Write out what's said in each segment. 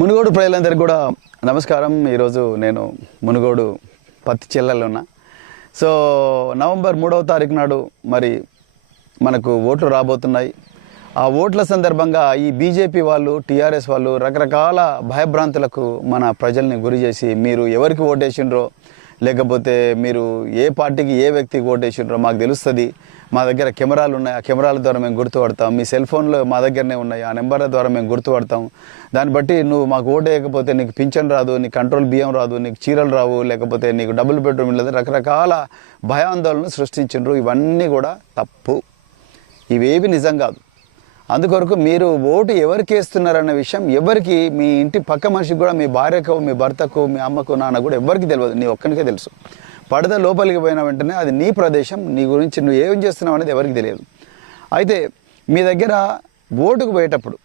మునుగోడు ప్రజలందరికీ కూడా నమస్కారం. ఈరోజు నేను మునుగోడు పత్తి చెల్లెలు ఉన్నా. సో నవంబర్ మూడవ తారీఖు నాడు మరి మనకు ఓట్లు రాబోతున్నాయి. ఆ ఓట్ల సందర్భంగా ఈ బీజేపీ వాళ్ళు టీఆర్ఎస్ వాళ్ళు రకరకాల భయభ్రాంతులకు మన ప్రజల్ని గురి చేసి మీరు ఎవరికి ఓటేసిండ్రో లేకపోతే మీరు ఏ పార్టీకి ఏ వ్యక్తికి ఓటేసినారో మాకు తెలుస్తుంది. మా దగ్గర కెమెరాలు ఉన్నాయి. ఆ కెమెరాల ద్వారా మేము గుర్తుపడతాం. మీ సెల్ ఫోన్లో మా దగ్గరనే ఉన్నాయి. ఆ నెంబర్ల ద్వారా మేము గుర్తుపడతాం. దాన్ని బట్టి నువ్వు మాకు ఓటేయకపోతే వేయకపోతే నీకు పింఛన్ రాదు నీకు కంట్రోల్ బియ్యం రాదు నీకు చీరలు రావు లేకపోతే నీకు డబుల్ బెడ్రూమ్ లేదు రకరకాల భయాందోళనలు సృష్టించిండ్రు. ఇవన్నీ కూడా తప్పు. ఇవేవి నిజం కాదు. అందుకొరకు మీరు ఓటు ఎవరికి వేస్తున్నారన్న విషయం ఎవరికి మీ ఇంటి పక్క మనిషికి కూడా మీ భార్యకు మీ భర్తకు మీ అమ్మకు నాన్న కూడా ఎవరికి తెలియదు. నీ ఒక్కనికే తెలుసు. పడద లోపలికి పోయిన వెంటనే అది నీ ప్రదేశం నీ గురించి నువ్వు ఏం చేస్తున్నావు అనేది ఎవరికి తెలియదు. అయితే మీ దగ్గర ఓటుకు పోయేటప్పుడు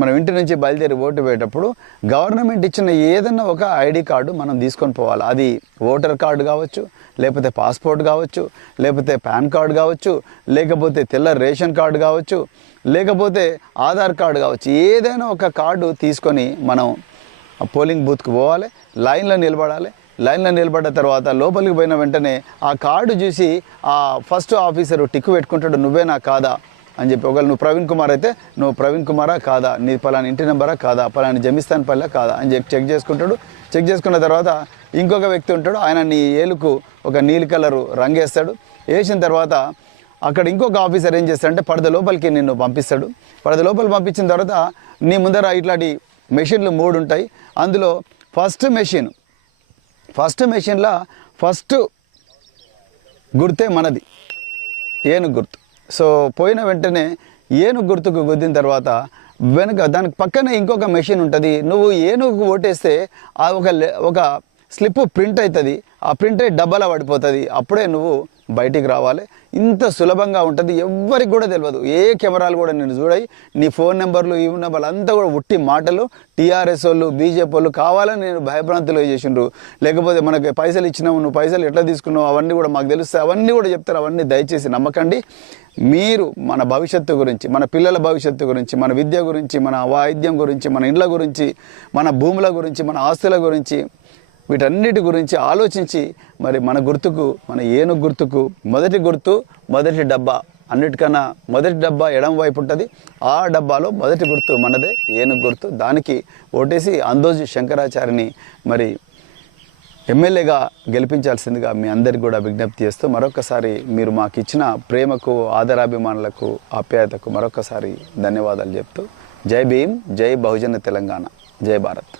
మనం ఇంటి నుంచి బయలుదేరి ఓటు పోయేటప్పుడు గవర్నమెంట్ ఇచ్చిన ఏదన్నా ఒక ఐడి కార్డు మనం తీసుకొని పోవాలి. అది ఓటర్ కార్డు కావచ్చు లేకపోతే పాస్పోర్ట్ కావచ్చు లేకపోతే పాన్ కార్డు కావచ్చు లేకపోతే తెల్ల రేషన్ కార్డు కావచ్చు లేకపోతే ఆధార్ కార్డు కావచ్చు ఏదైనా ఒక కార్డు తీసుకొని మనం పోలింగ్ బూత్కి పోవాలి లైన్లో నిలబడాలి. లైన్లో నిలబడ్డ తర్వాత లోపలికి పోయిన వెంటనే ఆ కార్డు చూసి ఆ ఫస్ట్ ఆఫీసరు టిక్కు పెట్టుకుంటాడు నువ్వేనా కాదా? అని చెప్పి ఒకవేళ నువ్వు ప్రవీణ్ కుమార్ అయితే నువ్వు ప్రవీణ్ కుమారా కాదా? నీ పలానా ఇంటి నెంబరా కాదా? పలానా జమిస్తాన్ పల్లె కాదా? అని చెప్పి చెక్ చేసుకుంటాడు. చెక్ చేసుకున్న తర్వాత ఇంకొక వ్యక్తి ఉంటాడు ఆయన నీ ఏలుకు ఒక నీలి కలరు రంగేస్తాడు వేసిన తర్వాత అక్కడ ఇంకొక ఆఫీసర్ ఏం చేస్తాడంటే పడద లోపలికి నిన్ను పంపిస్తాడు. పడద లోపల పంపించిన తర్వాత నీ ముందర ఇట్లాంటి మెషిన్లు మూడు ఉంటాయి. అందులో ఫస్ట్ మెషిన్ ఫస్ట్ మెషిన్లో ఫస్ట్ గుర్తే మనది ఏనుగు గుర్తు. సో పోయిన వెంటనే ఏనుగు గుర్తుకు గుద్దిన తర్వాత వెనుక దానికి పక్కనే ఇంకొక మెషిన్ ఉంటుంది. నువ్వు ఏనుగు ఓటేస్తే ఆ ఒక ఒక స్లిప్ ప్రింట్ అవుతుంది ఆ ప్రింట్ అయి డబ్బాలో పడిపోతుంది. అప్పుడే నువ్వు బయటికి రావాలి. ఇంత సులభంగా ఉంటుంది ఎవ్వరికి కూడా తెలియదు ఏ కెమెరాలు కూడా నేను చూడాయి. నీ ఫోన్ నెంబర్లు ఈ నెంబర్లు అంతా కూడా ఉట్టి మాటలు. టీఆర్ఎస్ వాళ్ళు బీజేపీ వాళ్ళు కావాలని నేను భయభ్రాంతులు చేసిండ్రు. లేకపోతే మనకి పైసలు ఇచ్చినావు నువ్వు పైసలు ఎట్లా తీసుకున్నావు అవన్నీ కూడా మాకు తెలుస్తాయి అవన్నీ కూడా చెప్తారు. అవన్నీ దయచేసి నమ్మకండి. మీరు మన భవిష్యత్తు గురించి మన పిల్లల భవిష్యత్తు గురించి మన విద్య గురించి మన వాయిద్యం గురించి మన ఇండ్ల గురించి మన భూముల గురించి మన ఆస్తుల గురించి వీటన్నిటి గురించి ఆలోచించి మరి మన గుర్తుకు మన ఏనుగు గుర్తుకు మొదటి గుర్తు మొదటి డబ్బా. అన్నిటికన్నా మొదటి డబ్బా ఎడం వైపు ఉంటుంది. ఆ డబ్బాలో మొదటి గుర్తు మనదే ఏనుగు గుర్తు. దానికి ఓటేసి అందోజు శంకరాచార్యని మరి ఎమ్మెల్యేగా గెలిపించాల్సిందిగా మీ అందరికి కూడా విజ్ఞప్తి చేస్తూ మరొకసారి మీరు మాకు ఇచ్చిన ప్రేమకు ఆదరాభిమానులకు ఆప్యాయతకు మరొకసారి ధన్యవాదాలు చెప్తూ జై భీమ్ జై బహుజన తెలంగాణ. జై భారత్.